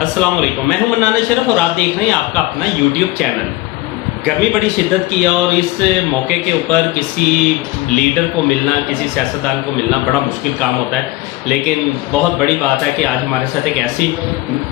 अस्सलाम वालेकुम, मैं हूं मन्नान अशरफ और आप देख रहे हैं आपका अपना यूट्यूब चैनल। गर्मी बड़ी शिद्दत की है और इस मौके के ऊपर किसी लीडर को मिलना, किसी सियासतदान को मिलना बड़ा मुश्किल काम होता है। लेकिन बहुत बड़ी बात है कि आज हमारे साथ एक ऐसी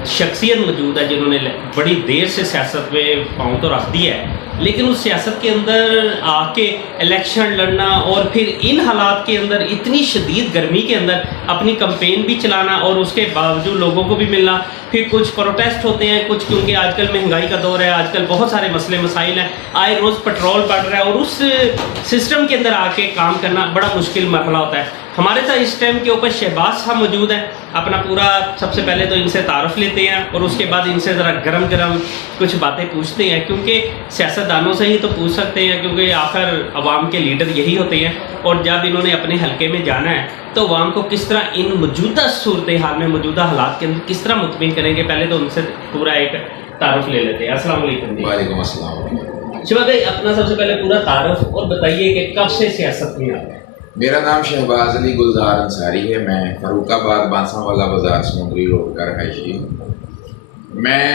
शख्सियत मौजूद है जिन्होंने बड़ी देर से सियासत में पाँव तो रख दिया है, लेकिन उस सियासत के अंदर आके इलेक्शन लड़ना और फिर इन हालात के अंदर इतनी शदीद गर्मी के अंदर अपनी कैंपेन भी चलाना और उसके बावजूद लोगों को भी मिलना। फिर कुछ प्रोटेस्ट होते हैं, कुछ क्योंकि आजकल महंगाई का दौर है, आजकल बहुत सारे मसले मसाइल हैं, आए रोज़ पेट्रोल बढ़ रहा है और उस सिस्टम के अंदर आके काम करना बड़ा मुश्किल मरहला होता है। हमारे साथ इस टाइम के ऊपर शहबाज साहब मौजूद हैं। अपना पूरा सबसे पहले तो इनसे तारुफ लेते हैं और उसके बाद इनसे ज़रा गरम गरम कुछ बातें पूछते हैं, क्योंकि सियासतदानों से ही तो पूछ सकते हैं, क्योंकि आखिर अवाम के लीडर यही होते हैं। और जब इन्होंने अपने हलके में जाना है तो अवाम को किस तरह इन मौजूदा सूरत हाल में, मौजूदा हालात के अंदर किस तरह मुतमिन करेंगे, पहले तो उनसे पूरा एक तारुफ ले लेते हैं। अस्सलाम वालेकुम जी। वालेकुम अस्सलाम। शिवा भाई, अपना सबसे पहले पूरा तारुफ और बताइए कि कब से सियासत में आ गए। मेरा नाम शहबाज अली गुलजार अंसारी है। मैं फरुखाबाद बांसावाला बाजार समुंदरी रोड का रहायशी हूँ। मैं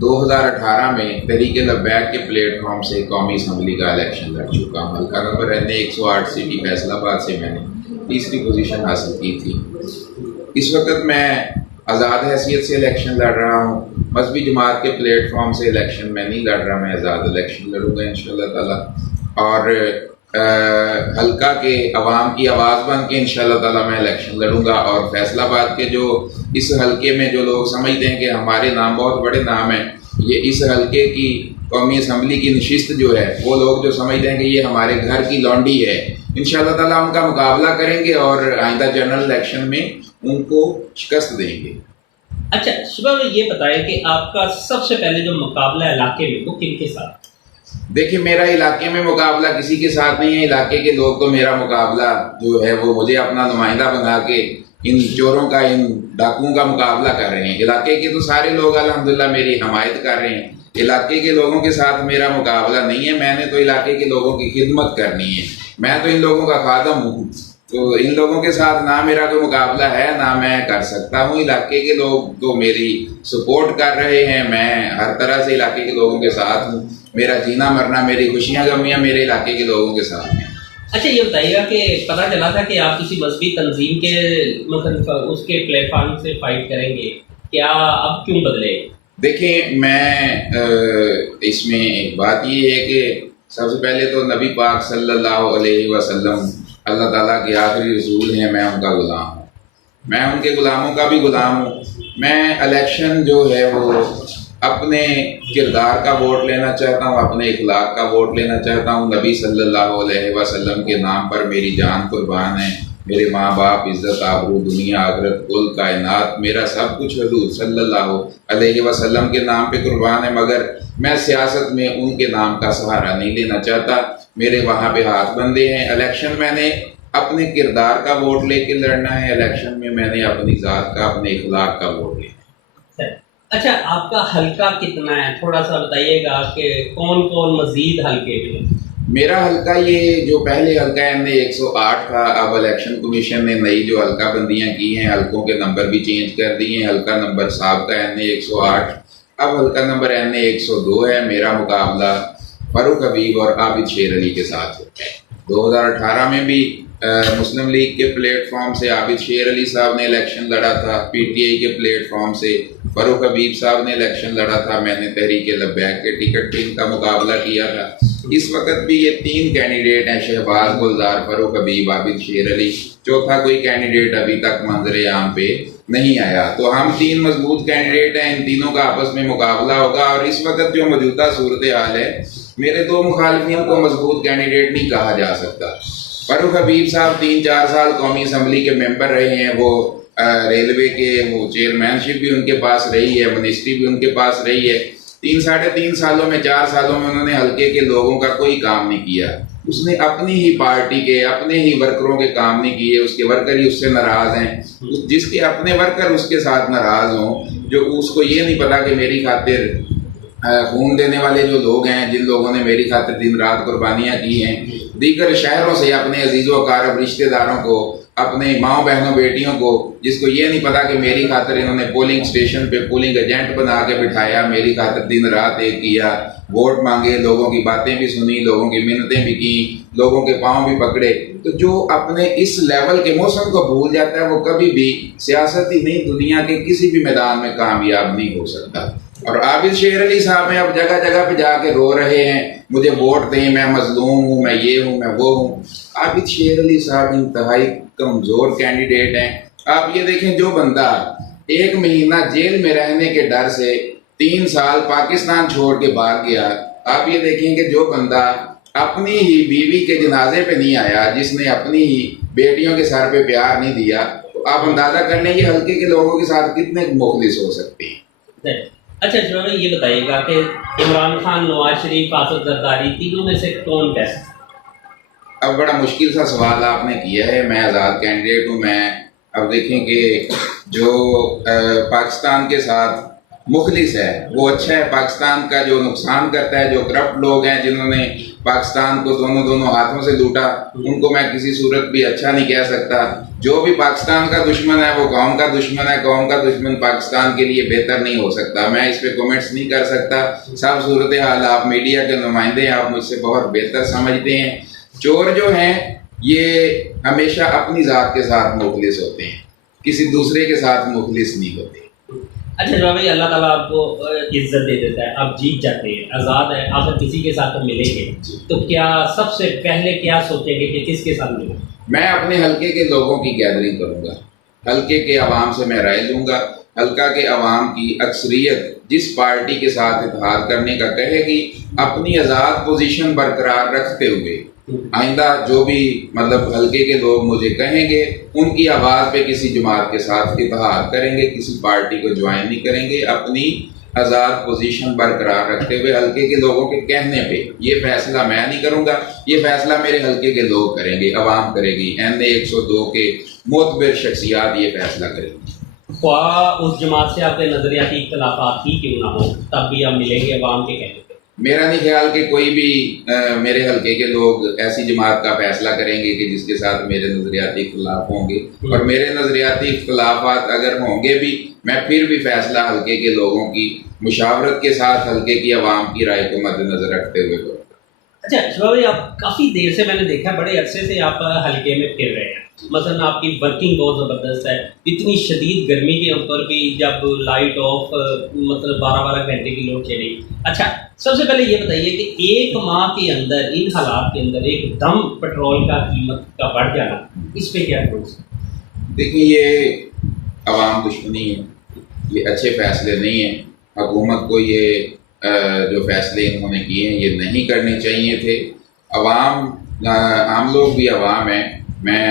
2018 में तहरीक लब्बैक के प्लेटफॉर्म से कौमी असम्बली का इलेक्शन लड़ चुका हूँ। हल्का नंबर रहने 108 सिटी फैसलाबाद से मैंने तीसरी पोजीशन हासिल की थी। इस वक्त मैं आज़ाद हैसियत से इलेक्शन लड़ रहा हूँ। मजहबी जमात के प्लेटफॉर्म से इलेक्शन मैं नहीं लड़ रहा, मैं आज़ाद इलेक्शन लड़ूंगा इंशाअल्लाह ताला। और हल्का के अवाम की आवाज़ बन के इंशाअल्लाह ताला मैं इलेक्शन लड़ूंगा। और फैसलाबाद के जो इस हलके में जो लोग समझते हैं कि हमारे नाम बहुत बड़े नाम हैं, ये इस हलके की कौमी असम्बली की नशिस्त जो है, वो लोग जो समझते हैं कि ये हमारे घर की लौंडी है, इंशाअल्लाह ताला उनका मुकाबला करेंगे और आइंदा जनरल इलेक्शन में उनको शिकस्त देंगे। अच्छा शिवा भाई, ये बताएं कि आपका सबसे पहले जो मुकाबला है इलाके में वो किन के साथ? देखिए, मेरा इलाके में मुकाबला किसी के साथ नहीं है। इलाके के लोग तो मेरा मुकाबला जो है वो मुझे अपना नुमाइंदा बना के इन चोरों का, इन डाकुओं का मुकाबला कर रहे हैं। इलाके के तो सारे लोग अल्हम्दुलिल्लाह मेरी हमायत कर रहे हैं। इलाके के लोगों के साथ मेरा मुकाबला नहीं है। मैंने तो इलाके के लोगों की खिदमत करनी है। मैं तो इन लोगों का खादम हूँ, तो इन लोगों के साथ ना मेरा कोई मुकाबला है ना मैं कर सकता हूँ। इलाके के लोग तो मेरी सपोर्ट कर रहे हैं। मैं हर तरह से इलाके के लोगों के साथ हूँ। मेरा जीना मरना, मेरी खुशियाँ गमियाँ मेरे इलाके के लोगों के साथ हैं। अच्छा ये बताइएगा कि पता चला था कि आप किसी मजहबी तंजीम के मतलब उसके प्लेटफॉर्म से फाइट करेंगे, क्या अब क्यों बदले? देखिए, मैं इसमें एक बात ये है कि सबसे पहले तो नबी पाक सल्लल्लाहु अलैहि वसल्लम अल्लाह ताला के आखिरी रसूल हैं। मैं उनका ग़ुलाम हूँ, मैं उनके ग़ुलामों का भी ग़ुलाम हूँ। मैं इलेक्शन जो है वो अपने किरदार का वोट लेना चाहता हूँ, अपने इखलाक का वोट लेना चाहता हूँ। नबी सल्लल्लाहु अलैहि वसल्लम के नाम पर मेरी जान कुर्बान है। मेरे माँ बाप, इज़्ज़त, आबरू, दुनिया आखिरत, कुल कायनात, मेरा सब कुछ हुज़ूर सल्लल्लाहु अलैहि वसल्लम के नाम पे कुर्बान है। मगर मैं सियासत में उनके नाम का सहारा नहीं लेना चाहता। मेरे वहाँ पे हाथ बंधे हैं। इलेक्शन मैंने अपने किरदार का वोट लेके लड़ना है। इलेक्शन में मैंने अपनी ज़ात का, अपने इखलाक का वोट लेना है। अच्छा, आपका हल्का कितना है, थोड़ा सा बताइएगा कि कौन कौन मजीद हल्के में? मेरा हल्का, ये जो पहले हल्का है 108 था। अब इलेक्शन कमीशन ने नई जो हल्का बंदियाँ की हैं, हल्कों के नंबर भी चेंज कर दिए हैं। हल्का नंबर साहब का NA 108, अब हल्का नंबर NA 102 है। मेरा मुकाबला फारूक हबीब और आबिद शेर अली के साथ है। 2018 में भी मुस्लिम लीग के प्लेटफॉर्म से आबिद शेर अली साहब ने इलेक्शन लड़ा था। PTI के प्लेटफॉर्म से फारूक हबीब साहब ने इलेक्शन लड़ा था। मैंने तहरीक लब्बैक के टिकट पे इनका मुकाबला किया था। इस वक्त भी ये 3 कैंडिडेट हैं, शहबाज गुलजार, फारूक हबीब, आबिद शेर अली। चौथा कोई कैंडिडेट अभी तक मंजर आम पे नहीं आया। तो हम 3 मजबूत कैंडिडेट हैं, इन तीनों का आपस में मुकाबला होगा। और इस वक्त जो मौजूदा सूरत हाल है, मेरे 2 मुखालिफिन को मजबूत कैंडिडेट नहीं कहा जा सकता। फारूक हबीब साहब 3-4 साल कौमी असम्बली के मेंबर रहे हैं। वो रेलवे के वो चेयरमैनशिप भी उनके पास रही है, मिनिस्ट्री भी उनके पास रही है। 3-3.5 सालों में, 4 सालों में उन्होंने हल्के के लोगों का कोई काम नहीं किया। उसने अपनी ही पार्टी के, अपने ही वर्करों के काम नहीं किए। उसके वर्कर ही उससे नाराज़ हैं। जिसके अपने वर्कर उसके साथ नाराज़ हों, जो उसको ये नहीं पता कि मेरी खातिर खून देने वाले जो लोग हैं, जिन लोगों ने मेरी खातिर दिन रात कुर्बानियाँ की हैं, दीगर शहरों से अपने अजीज़ों अकारब रिश्तेदारों को अपने माओ बहनों बेटियों को, जिसको ये नहीं पता कि मेरी खातिर इन्होंने पोलिंग स्टेशन पे पोलिंग एजेंट बना के बिठाया, मेरी खातिर दिन रात एक किया, वोट मांगे, लोगों की बातें भी सुनी, लोगों की मिन्नतें भी की, लोगों के पाँव भी पकड़े। तो जो अपने इस लेवल के मौसम को भूल जाता है वो कभी भी सियासत ही नहीं दुनिया के किसी भी मैदान में कामयाब नहीं हो सकता। और आबिद शेर अली साहब हैं, अब जगह जगह पे जाके रो रहे हैं, मुझे वोट दें, मैं मजलूम हूँ, मैं ये हूँ, मैं वो हूँ। आबिद शेर अली साहब इंतहाई कमज़ोर कैंडिडेट हैं। आप ये देखें, जो बंदा 1 महीना जेल में रहने के डर से 3 साल पाकिस्तान छोड़ के भाग गया, आप ये देखें कि जो बंदा अपनी ही बीवी के जनाजे पे नहीं आया, जिसने अपनी ही बेटियों के सर पे प्यार नहीं दिया, तो आप अंदाज़ा कर लें ये हल्के के लोगों के साथ कितने मुखलिस हो सकते हैं। अच्छा जो है ये बताइएगा कि इमरान खान, नवाज शरीफ, आसद जरदारी, तीनों में से कौन बेस्ट? अब बड़ा मुश्किल सा सवाल आपने किया है। मैं आज़ाद कैंडिडेट हूँ। मैं अब देखें कि जो पाकिस्तान के साथ मुखलिस है वो अच्छा है, पाकिस्तान का जो नुकसान करता है, जो करप्ट लोग हैं जिन्होंने पाकिस्तान को दोनों हाथों से लूटा, उनको मैं किसी सूरत भी अच्छा नहीं कह सकता। जो भी पाकिस्तान का दुश्मन है वो कौम का दुश्मन है, कौम का दुश्मन पाकिस्तान के लिए बेहतर नहीं हो सकता। मैं इस पे कमेंट्स नहीं कर सकता। सब सूरत हाल आप मीडिया के नुमाइंदे हैं, आप मुझसे बहुत बेहतर समझते हैं। चोर जो हैं ये हमेशा अपनी ज़ात के साथ मुखलिस होते हैं, किसी दूसरे के साथ मुखलिस नहीं होते। अच्छा जवाब भाई, अल्लाह ताला आपको इज्जत दे देता है, आप जीत जाते हैं, आज़ाद है, आखिर किसी के साथ तो मिलेंगे, तो क्या सबसे पहले क्या सोचेंगे कि किसके साथ मिलेंगे? मैं अपने हलके के लोगों की गैदरिंग करूंगा, हलके के अवाम से मैं राय लूँगा। हलका के अवाम की अक्सरियत जिस पार्टी के साथ इत्तेहाद करने का कहेगी, अपनी आज़ाद पोजीशन बरकरार रखते हुए आइंदा जो भी मतलब हलके के लोग मुझे कहेंगे उनकी आवाज़ पे किसी जमात के साथ इत्तेहाद करेंगे, किसी पार्टी को ज्वाइन नहीं करेंगे। अपनी आज़ाद पोजीशन बरकरार रखते हुए हलके के लोगों के कहने पे ये फैसला मैं नहीं करूँगा, ये फैसला मेरे हलके के लोग करेंगे, अवाम करेगी। NA 102 के मोतबर शख्सियात ये फैसला करेंगी। उस जमात से आपके नज़रियाती इख्तलाफात ही क्यों ना हो, तब भी आप मिलेंगे अवाम के कहने पे? मेरा नहीं ख्याल कि कोई भी मेरे हलके के लोग ऐसी जमात का फैसला करेंगे कि जिसके साथ मेरे नज़रियाती इख्तलाफ होंगे। और मेरे नज़रियाती इख्तलाफात अगर होंगे भी, मैं फिर भी फैसला हलके के लोगों की मुशावरत के साथ हलके की आवाम की राय को मद्देनज़र रखते हुए करूँगा। अच्छा शिवा भाई, आप काफ़ी देर से मैंने देखा, बड़े अरसे से आप हलके में फिर रहे हैं, मसलन आपकी वर्किंग बहुत ज़बरदस्त है। इतनी शदीद गर्मी के ऊपर भी जब लाइट ऑफ मतलब 12-12 घंटे की लोड शेडिंग। अच्छा सबसे पहले ये बताइए कि 1 माह के अंदर इन हालात के अंदर एकदम पेट्रोल का कीमत का बढ़ जाना, इस पे क्या ठोस? देखिए ये अवाम दुश्मनी है, ये अच्छे फैसले नहीं हैं। हुकूमत को ये जो फैसले इन्होंने किए हैं ये नहीं करने चाहिए थे। अवाम, हम लोग भी अवाम हैं। मैं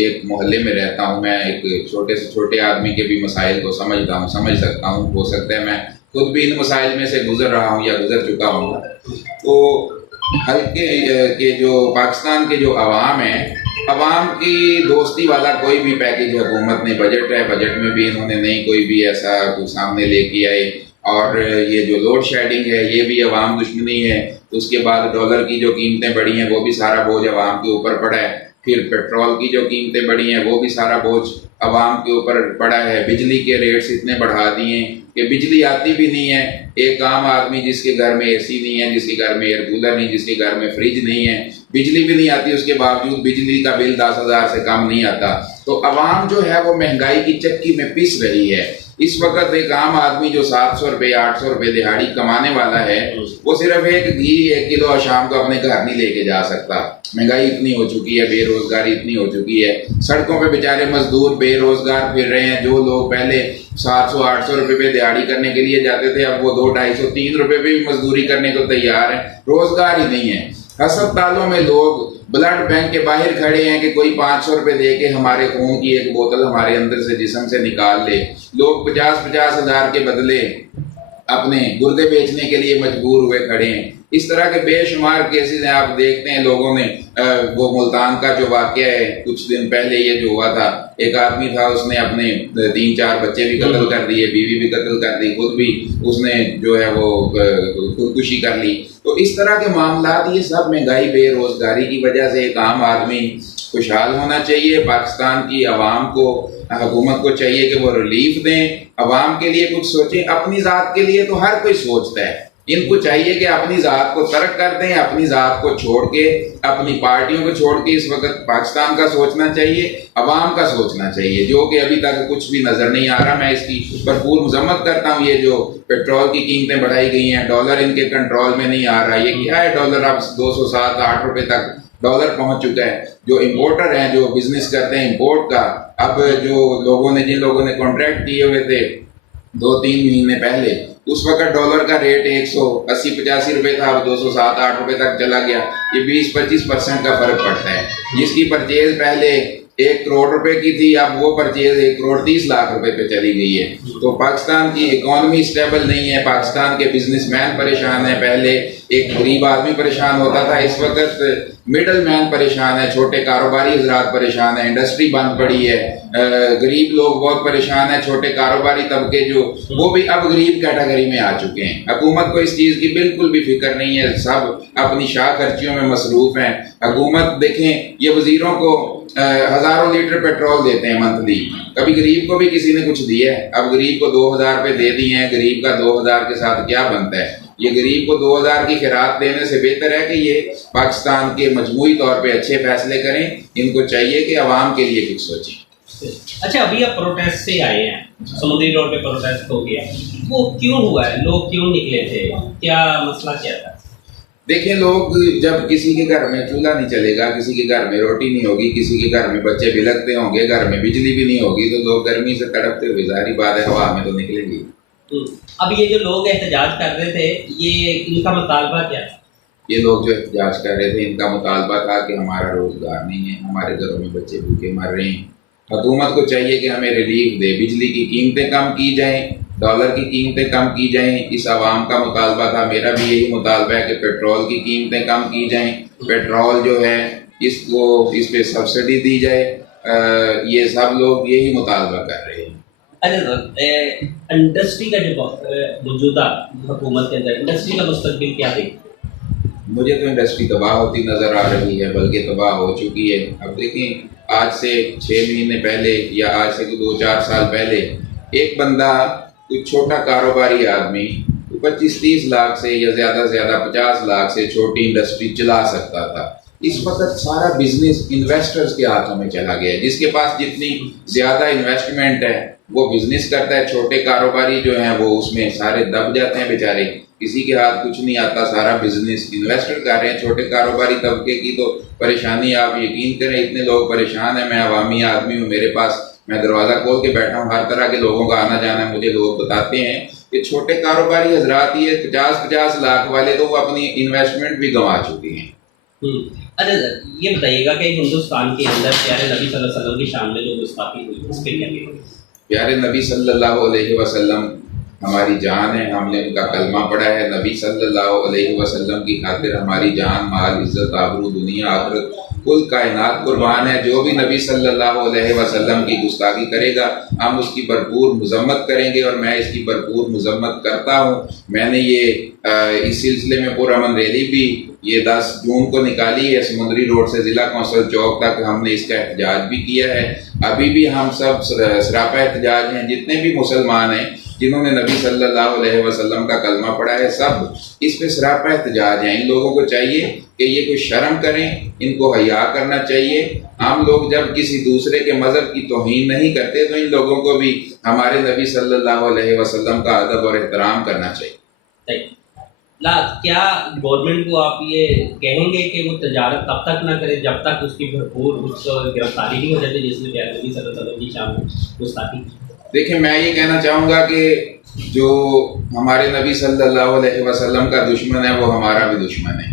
एक मोहल्ले में रहता हूँ, मैं एक छोटे से छोटे आदमी के भी मसाइल को समझता हूँ, समझ सकता हूँ। हो सकता है मैं खुद भी इन मसाइल में से गुजर रहा हूँ या गुजर चुका हूँ। तो हल्के के जो पाकिस्तान के जो अवाम हैं, अवाम की दोस्ती वाला कोई भी पैकेज हुकूमत ने, बजट है, बजट में भी इन्होंने नहीं कोई भी ऐसा कुछ सामने लेके आए। और ये जो लोड शेडिंग है ये भी अवाम दुश्मनी है। उसके बाद डॉलर की जो कीमतें बढ़ी हैं वो भी सारा बोझ अवाम के ऊपर पड़ा है। फिर पेट्रोल की जो कीमतें बढ़ी हैं वो भी सारा बोझ अवाम के ऊपर पड़ा है। बिजली के रेट्स इतने बढ़ा दिए कि बिजली आती भी नहीं है। एक आम आदमी जिसके घर में AC नहीं है, जिसके घर में एयर कूलर नहीं, जिसके घर में फ्रिज नहीं है, बिजली भी नहीं आती, उसके बावजूद बिजली का बिल 10,000 से कम नहीं आता। तो अवाम जो है वो महंगाई की चक्की में पिस रही है। इस वक्त एक आम आदमी जो 700 रुपये 800 रुपये दिहाड़ी कमाने वाला है वो सिर्फ एक घी 1 किलो शाम को अपने घर नहीं लेके जा सकता। महंगाई इतनी हो चुकी है, बेरोजगारी इतनी हो चुकी है, सड़कों पे बेचारे मजदूर बेरोजगार फिर रहे हैं। जो लोग पहले 700-800 रुपये पे दिहाड़ी करने के लिए जाते थे अब वो 200-250-3 रुपये पे भी मजदूरी करने को तैयार हैं। रोजगार ही नहीं है। अस्पतालों में लोग ब्लड बैंक के बाहर खड़े हैं कि कोई 500 रुपये दे के हमारे खून की एक बोतल हमारे अंदर से जिस्म से निकाल ले। लोग 50-50 हज़ार के बदले अपने गुर्दे बेचने के लिए मजबूर हुए खड़े हैं। इस तरह के बेशुमार केसेस हैं। आप देखते हैं लोगों ने वो मुल्तान का जो वाक़या है कुछ दिन पहले ये जो हुआ था, एक आदमी था उसने अपने 3-4 बच्चे भी कत्ल कर दिए, बीवी भी कत्ल कर दी, खुद भी उसने जो है वो खुदकुशी कर ली। तो इस तरह के मामला ये सब महंगाई बेरोजगारी की वजह से एक आम आदमी خوشحال ہونا چاہیے. پاکستان کی عوام کو حکومت کو چاہیے کہ وہ ریلیف دیں, عوام کے لیے کچھ سوچیں. اپنی ذات کے لیے تو ہر کوئی سوچتا ہے, ان کو چاہیے کہ اپنی ذات کو ترک کر دیں, اپنی ذات کو چھوڑ کے, اپنی پارٹیوں کو چھوڑ کے اس وقت پاکستان کا سوچنا چاہیے, عوام کا سوچنا چاہیے, جو کہ ابھی تک کچھ بھی نظر نہیں آ رہا. میں اس کی بھرپور مذمت کرتا ہوں. یہ جو پیٹرول کی قیمتیں بڑھائی گئی ہیں, ڈالر ان کے کنٹرول میں نہیں آ رہا. یہ کیا ہے, ڈالر اب 207-8 روپے تک ڈالر پہنچ چکا ہے. جو امپورٹر ہیں, جو بزنس کرتے ہیں امپورٹ کا, اب جو لوگوں نے جن لوگوں نے کانٹریکٹ کیے ہوئے تھے 2-3 مہینے پہلے, اس وقت ڈالر کا ریٹ 180-85 روپے تھا, اب 207-8 روپے تک چلا گیا. یہ 20-25% کا فرق پڑتا ہے. جس کی پرچیز پہلے 1 کروڑ روپے کی تھی, اب وہ پرچیز 1 کروڑ 30 لاکھ روپے پہ چلی گئی ہے. تو پاکستان کی اکانومی اسٹیبل نہیں ہے, پاکستان کے بزنس مین پریشان ہیں. پہلے ایک غریب آدمی پریشان ہوتا تھا, اس وقت مڈل مین پریشان ہے, چھوٹے کاروباری حضرات پریشان ہیں, انڈسٹری بند پڑی ہے, غریب لوگ بہت پریشان ہیں, چھوٹے کاروباری طبقے جو وہ بھی اب غریب کیٹیگری میں آ چکے ہیں. حکومت کو اس چیز کی بالکل بھی فکر نہیں ہے, سب اپنی شاہ خرچیوں میں مصروف ہیں. حکومت دیکھیں, یہ وزیروں کو ہزاروں لیٹر پیٹرول دیتے ہیں منتھلی, کبھی غریب کو بھی کسی نے کچھ دیا ہے؟ اب غریب کو 2000 روپے دے دیے ہیں, غریب کا 2000 کے ساتھ کیا بنتا ہے؟ یہ غریب کو 2000 کی خیرات دینے سے بہتر ہے کہ یہ پاکستان کے مجموعی طور پہ اچھے فیصلے کریں. ان کو چاہیے کہ عوام کے لیے کچھ سوچیں. اچھا, ابھی آپ پروٹیسٹ سے آئے ہیں, سمندری روڈ پہ پروٹیسٹ ہو گیا, وہ کیوں ہوا ہے, لوگ کیوں نکلے تھے, کیا مسئلہ کیا تھا؟ دیکھیں, لوگ جب کسی کے گھر میں چولہا نہیں چلے گا, کسی کے گھر میں روٹی نہیں ہوگی, کسی کے گھر میں بچے بلکتے ہوں گے, گھر میں بجلی بھی نہیں ہوگی, تو لوگ گرمی سے تڑپتے ہوئے ظاہری بات ہے ہوا میں تو نکلیں گے. اب یہ جو لوگ احتجاج کر رہے تھے, یہ ان کا مطالبہ کیا تھا؟ یہ لوگ جو احتجاج کر رہے تھے, ان کا مطالبہ تھا کہ ہمارا روزگار نہیں ہے, ہمارے گھروں میں بچے بھوکے مر رہے ہیں, حکومت کو چاہیے کہ ہمیں ریلیف دے, بجلی کی قیمتیں کم کی جائیں, ڈالر کی قیمتیں کم کی جائیں. اس عوام کا مطالبہ تھا, میرا بھی یہی مطالبہ ہے کہ پیٹرول کی قیمتیں کم کی جائیں, پیٹرول جو ہے اس پہ سبسڈی دی جائے. یہ سب لوگ یہی مطالبہ کر رہے ہیں. اچھا سر, انڈسٹری کا جو موجودہ حکومت کے اندر انڈسٹری کا مستقبل کیا دیکھتے ہیں؟ مجھے تو انڈسٹری تباہ ہوتی نظر آ رہی ہے, بلکہ تباہ ہو چکی ہے. اب دیکھیں, آج سے 6 مہینے پہلے یا آج سے 2-4 سال پہلے ایک بندہ, کوئی چھوٹا کاروباری آدمی 25-30 لاکھ سے یا زیادہ سے زیادہ 50 لاکھ سے چھوٹی انڈسٹری چلا سکتا تھا. اس وقت سارا بزنس انویسٹرز کے ہاتھوں میں چلا گیا ہے. جس کے پاس جتنی زیادہ انویسٹمنٹ ہے وہ بزنس کرتا ہے. چھوٹے کاروباری جو ہیں وہ اس میں سارے دب جاتے ہیں بیچارے, کسی کے ہاتھ کچھ نہیں آتا, سارا بزنس انویسٹر کر رہے ہیں. چھوٹے کاروباری طبقے کی تو پریشانی آپ یقین کریں, اتنے لوگ پریشان ہیں. میں عوامی آدمی ہوں, میرے پاس میں دروازہ کھول کے بیٹھا ہوں, ہر طرح کے لوگوں کا آنا جانا ہے. مجھے لوگ بتاتے ہیں کہ چھوٹے کاروباری حضرات یہ 50-50 لاکھ والے تو وہ اپنی انویسٹمنٹ بھی گنوا چکے ہیں. اچھا سر, یہ بتائیے گا کہ ہندوستان کے اندر پیارے نبی صلی اللہ علیہ وسلم کی شان میں جو گستاخی ہوئی اس پہ کیا کہیں؟ پیارے نبی صلی اللہ علیہ وسلم ہماری جان ہے, ہم نے ان کا کلمہ پڑھا ہے. نبی صلی اللہ علیہ وسلم کی خاطر ہماری جان, مال, عزت, آبرو, دنیا آخرت کل کائنات قربان ہے. جو بھی نبی صلی اللہ علیہ وسلم کی گستاخی کرے گا ہم اس کی بھرپور مذمت کریں گے, اور میں اس کی بھرپور مذمت کرتا ہوں. میں نے یہ اس سلسلے میں پرامن ریلی بھی یہ 10 جون کو نکالی ہے, سمندری روڈ سے ضلع کونسل چوک تک ہم نے اس کا احتجاج بھی کیا ہے. ابھی بھی ہم سب سراپا احتجاج ہیں, جتنے بھی مسلمان ہیں جنہوں نے نبی صلی اللہ علیہ وسلم کا کلمہ پڑھا ہے, سب اس پہ سراپا احتجاج ہیں. ان لوگوں کو چاہیے کہ یہ کوئی شرم کریں, ان کو حیا کرنا چاہیے. ہم لوگ جب کسی دوسرے کے مذہب کی توہین نہیں کرتے تو ان لوگوں کو بھی ہمارے نبی صلی اللہ علیہ وسلم کا ادب اور احترام کرنا چاہیے. کیا گورنمنٹ کو آپ یہ کہیں گے کہ وہ تجارت تب تک نہ کرے جب تک اس کی بھرپور اس کو گرفتاری نہیں ہو جاتی جس نے پیارے نبی صلی اللہ علیہ وسلم کی شان میں گستاخی کی؟ دیکھیں, میں یہ کہنا چاہوں گا کہ جو ہمارے نبی صلی اللہ علیہ وسلم کا دشمن ہے وہ ہمارا بھی دشمن ہے.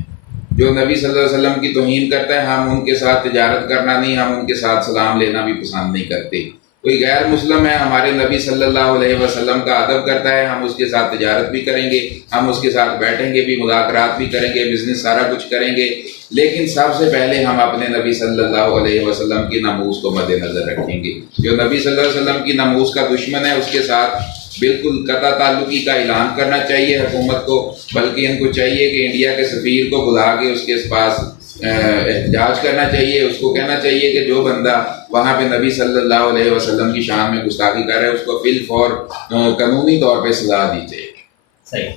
جو نبی صلی اللہ علیہ وسلم کی توہین کرتا ہے ہم ان کے ساتھ تجارت کرنا نہیں, ہم ان کے ساتھ سلام لینا بھی پسند نہیں کرتے. کوئی غیر مسلم ہے ہمارے نبی صلی اللہ علیہ وسلم کا ادب کرتا ہے, ہم اس کے ساتھ تجارت بھی کریں گے, ہم اس کے ساتھ بیٹھیں گے بھی, مذاکرات بھی کریں گے, بزنس سارا کچھ کریں گے. لیکن سب سے پہلے ہم اپنے نبی صلی اللہ علیہ وسلم کی ناموس کو مد نظر رکھیں گے. جو نبی صلی اللہ علیہ وسلم کی ناموس کا دشمن ہے اس کے ساتھ بالکل قطع تعلقی کا اعلان کرنا چاہیے حکومت کو, بلکہ ان کو چاہیے کہ انڈیا کے سفیر کو بلا کے اس کے پاس احتجاج کرنا چاہیے، اس کو کہنا چاہیے کہ جو بندہ وہاں پہ نبی صلی اللہ علیہ وسلم کی شان میں گستاخی کر رہا ہے اس کو فی الفور قانونی طور پہ سزا دی جائے۔ صحیح۔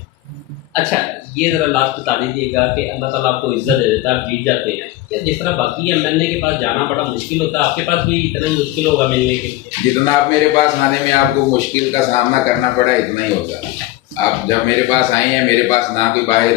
اچھا یہ ذرا لاسٹ بتا دیجیے گا کہ اللہ تعالیٰ آپ کو عزت دے دیتا ہے، آپ جیت جاتے ہیں، کہ جس طرح باقی ایم ایل اے کے پاس جانا بڑا مشکل ہوتا ہے، آپ کے پاس بھی اتنا ہی مشکل ہوگا ملنے کے لیے؟ جتنا آپ میرے پاس آنے میں آپ کو مشکل کا سامنا کرنا پڑا اتنا ہی ہوگا۔ آپ جب میرے پاس آئے ہیں، میرے پاس نہ کوئی باہر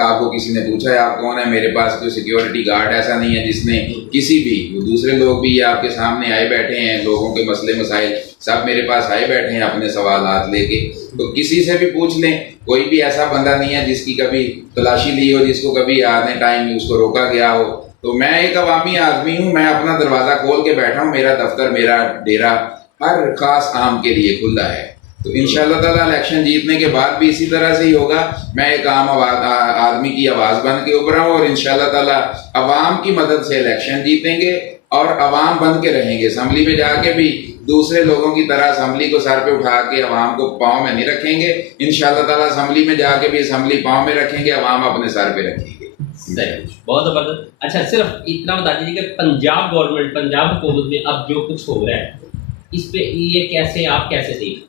آپ کو کسی نے پوچھا ہے آپ کون ہے، میرے پاس کوئی سیکیورٹی گارڈ ایسا نہیں ہے جس نے کسی بھی دوسرے لوگ بھی آپ کے سامنے آئے بیٹھے ہیں، لوگوں کے مسئلے مسائل سب میرے پاس آئے بیٹھے ہیں اپنے سوالات لے کے، تو کسی سے بھی پوچھ لیں، کوئی بھی ایسا بندہ نہیں ہے جس کی کبھی تلاشی لی ہو، جس کو کبھی آنے ٹائم اس کو روکا گیا ہو۔ تو میں ایک عوامی آدمی ہوں، میں اپنا دروازہ کھول کے بیٹھا ہوں، میرا دفتر میرا ڈیرا ہر خاص عام کے لیے کھلا ہے۔ تو انشاءاللہ تعالیٰ الیکشن جیتنے کے بعد بھی اسی طرح سے ہی ہوگا، میں ایک عام آدمی کی آواز بن کے ابھرا ہوں، اور انشاءاللہ تعالیٰ عوام کی مدد سے الیکشن جیتیں گے اور عوام بن کے رہیں گے۔ اسمبلی میں جا کے بھی دوسرے لوگوں کی طرح اسمبلی کو سر پہ اٹھا کے عوام کو پاؤں میں نہیں رکھیں گے، انشاءاللہ تعالیٰ اسمبلی میں جا کے بھی اسمبلی پاؤں میں رکھیں گے، عوام اپنے سر پہ رکھیں گے۔ بہت زبردست۔ اچھا صرف اتنا بتا دیجیے کہ پنجاب گورنمنٹ، پنجاب حکومت میں اب جو کچھ ہو رہا ہے اس پہ یہ کیسے آپ کیسے دیکھتے ہیں؟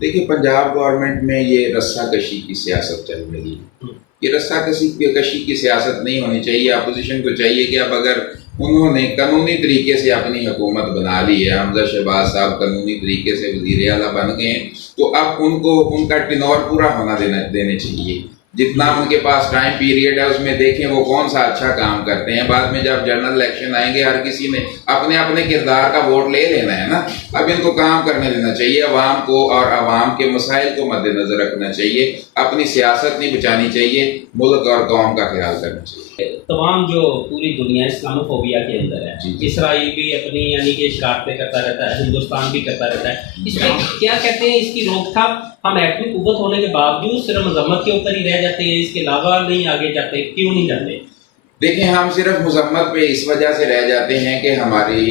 دیکھیے پنجاب گورنمنٹ میں یہ رسہ کشی کی سیاست چل رہی ہے، یہ رسہ کشی کی سیاست نہیں ہونی چاہیے۔ اپوزیشن کو چاہیے کہ اب اگر انہوں نے قانونی طریقے سے اپنی حکومت بنا لی ہے، حمزہ شہباز صاحب قانونی طریقے سے وزیر اعلیٰ بن گئے ہیں، تو اب ان کو ان کا ٹینور پورا ہونا دینے چاہیے۔ جتنا ان کے پاس ٹائم پیریڈ ہے اس میں دیکھیں وہ کون سا اچھا کام کرتے ہیں، بعد میں جب جنرل الیکشن آئیں گے ہر کسی نے اپنے اپنے کردار کا ووٹ لے لینا ہے نا، اب ان کو کام کرنے دینا چاہیے، عوام کو اور عوام کے مسائل کو مد نظر رکھنا چاہیے، اپنی سیاست نہیں بچانی چاہیے، ملک اور قوم کا خیال کرنا چاہیے۔ تمام جو پوری دنیا اسلامو فوبیا کے اندر ہے، جی اسرائیل بھی اپنی یعنی کہ شرارتیں کرتا رہتا ہے، ہندوستان بھی کرتا رہتا ہے، اس میں کیا کہتے ہیں اس کی روک تھام؟ ہم ایٹمی قوت ہونے کے باوجود صرف مذمت کے اوپر ہی رہ جاتے ہیں، اس کے علاوہ نہیں آگے جاتے، کیوں نہیں جاتے؟ دیکھیں ہم صرف مذمت پہ اس وجہ سے رہ جاتے ہیں کہ ہماری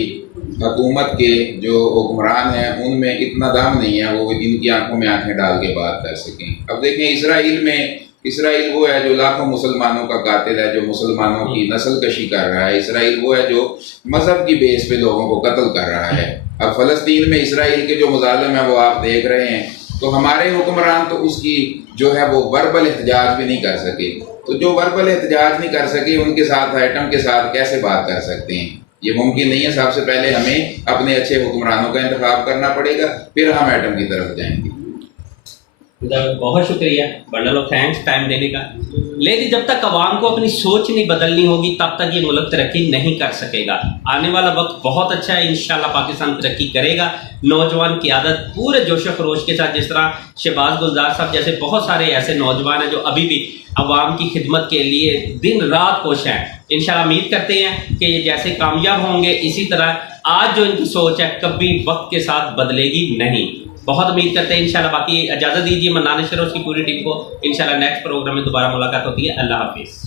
حکومت کے جو حکمران ہیں ان میں اتنا دم نہیں ہے وہ ان کی آنکھوں میں آنکھیں ڈال کے بات کر سکیں۔ اب دیکھیں اسرائیل وہ ہے جو لاکھوں مسلمانوں کا قاتل ہے، جو مسلمانوں کی نسل کشی کر رہا ہے، اسرائیل وہ ہے جو مذہب کی بیس پہ لوگوں کو قتل کر رہا ہے۔ اب فلسطین میں اسرائیل کے جو مظالم ہیں وہ آپ دیکھ رہے ہیں، تو ہمارے حکمران تو اس کی جو ہے وہ وربل احتجاج بھی نہیں کر سکے، تو جو وربل احتجاج نہیں کر سکے ان کے ساتھ ایٹم کے ساتھ کیسے بات کر سکتے ہیں؟ یہ ممکن نہیں ہے۔ سب سے پہلے ہمیں اپنے اچھے حکمرانوں کا انتخاب کرنا پڑے گا، پھر ہم ایٹم کی طرف جائیں گے۔ بہت شکریہ، بنڈل آف تھینکس ٹائم دینے کا۔ لیکن جب تک عوام کو اپنی سوچ نہیں بدلنی ہوگی تب تک یہ ملک ترقی نہیں کر سکے گا۔ آنے والا وقت بہت اچھا ہے، انشاءاللہ پاکستان ترقی کرے گا۔ نوجوان قیادت پورے جوش و خروش کے ساتھ، جس طرح شہباز گلزار صاحب جیسے بہت سارے ایسے نوجوان ہیں جو ابھی بھی عوام کی خدمت کے لیے دن رات کوشاں ہیں، انشاءاللہ امید کرتے ہیں کہ یہ جیسے کامیاب ہوں گے اسی طرح آج جو ان کی سوچ ہے کبھی وقت کے ساتھ بدلے گی نہیں۔ بہت امید کرتے ہیں انشاءاللہ۔ باقی اجازت دیجیے منان اشرف کی پوری ٹیم کو، انشاءاللہ نیکسٹ پروگرام میں دوبارہ ملاقات ہوتی ہے۔ اللہ حافظ۔